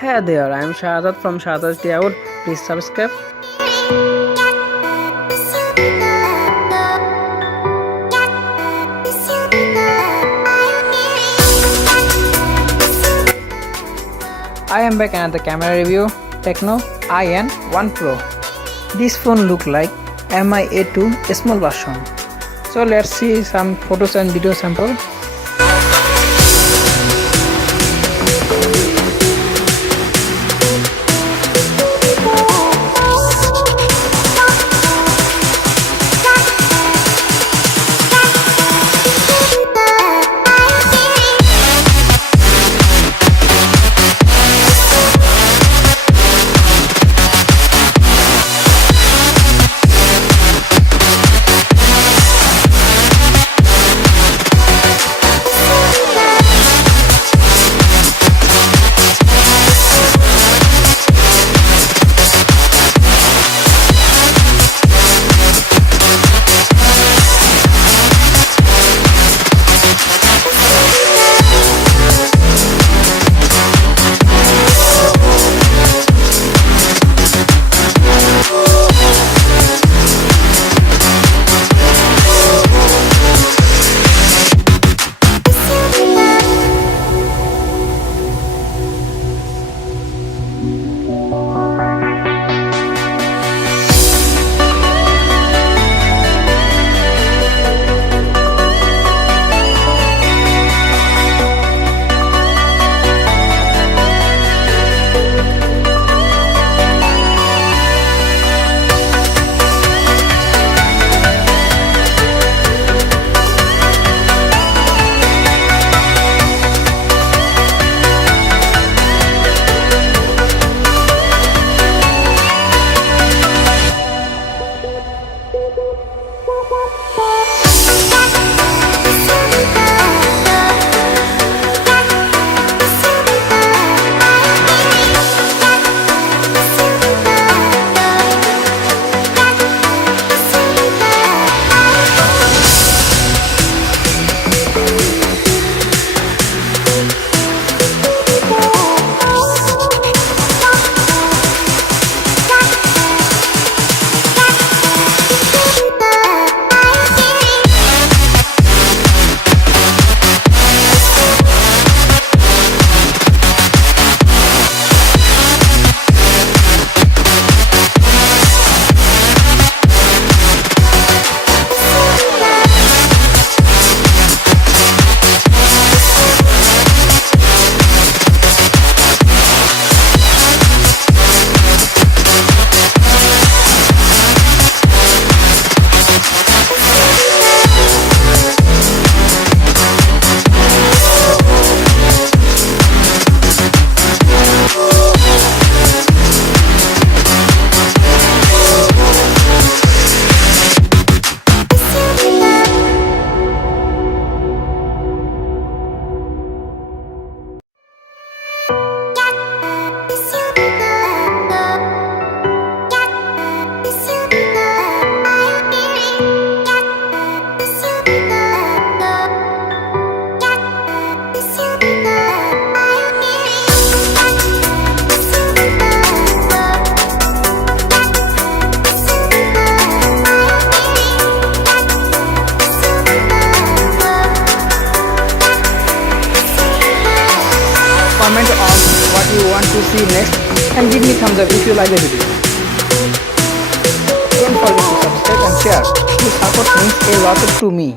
Hey there, I am SHADAT from SHADAT'S DAYOUT. Please subscribe. I am back another camera review, Techno In1 Pro. This phone look like Mi A2 small version. So let's see some photos and video sample. Comment on what you want to see next and give me thumbs up if you like the video. Don't forget to subscribe and share. Your support means a lot to me.